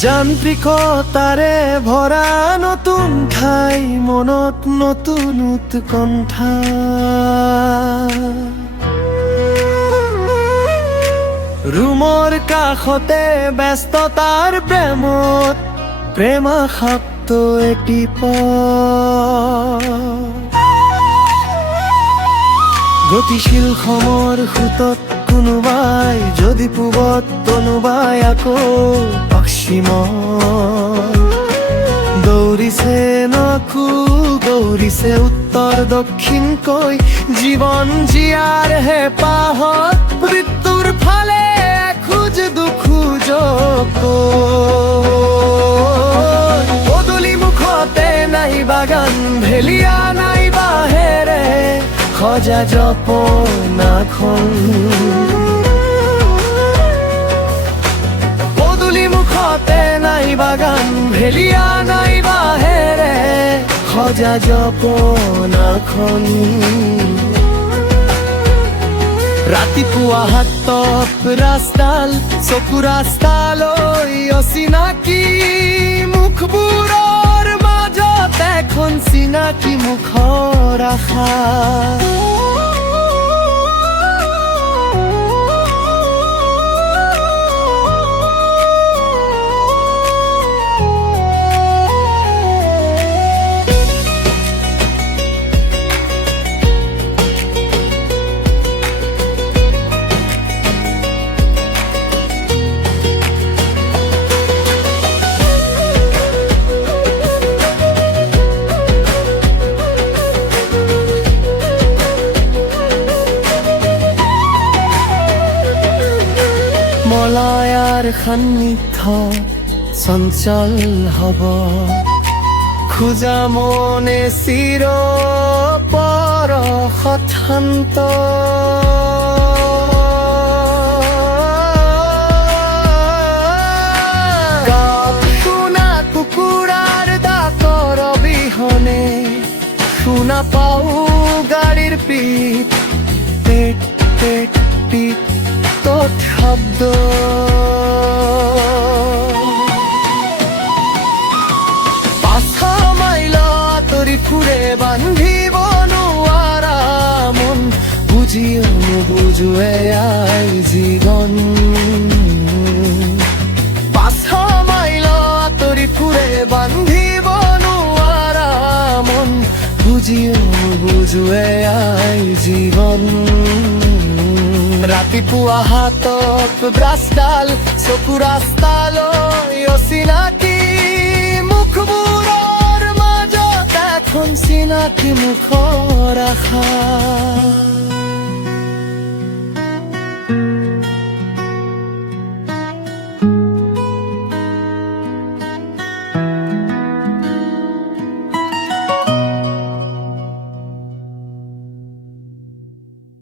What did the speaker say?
যান্ত্ৰিকতাৰে ভৰা নতুন ঠাই মনত নতুন উৎকণ্ঠা ৰুমৰ কাষতে ব্যস্ততাৰ প্ৰেমত প্ৰেমাসক্ত এটি গতিশীল সমৰ সুতত কোনোবাই যদি পূবত কোনোবাই আকৌ পশ্চিমত দৌৰিছে নখু দৌৰিছে উত্তৰ দক্ষিণকৈ জীৱন জীয়াৰ হেঁপাহত মৃত্যুৰ ফালে এখোজ দুখোজকৈ পদূলি মুখতে নাই বাগান ভেলিয়া নাই বাহেৰে সজা জপনাখন পদূলি মুখতে নাই বাগান ভেলিয়া নাই বাহেৰে সজা জপনাখন ৰাতিপুৱা হাতত ৰাস্তাল চকু ৰাস্তালৈ অচিনাকি মুখবোৰৰ মাজত এখন চিনাকি মুখৰ আশা মলয়াৰ সান্নিধ্য চঞ্চল হব খোজা মনে চিৰ পৰশত শান্ত শুনা কুকুৰাৰ দাঁতৰ অবিহনে শুনা পাও গাড়ীৰ পিঠ পেট পেট পিঠ শব্দ পাঁচশ মাইল আঁতৰি ফুৰে বান্ধিব নোৱাৰা মন বুজিও নুবুজোৱে আই জীৱন পাঁচশ মাইল আঁতৰি ফুৰে বান্ধিব নোৱাৰা মন বুজিও নুবুজোৱে আই জীৱন ৰাতিপুৱা হাতত ব্ৰাছডাল চকু ৰাস্তালৈ অচিনাকি মুখবোৰৰ মাজত এখন চিনাকি মুখৰ আশা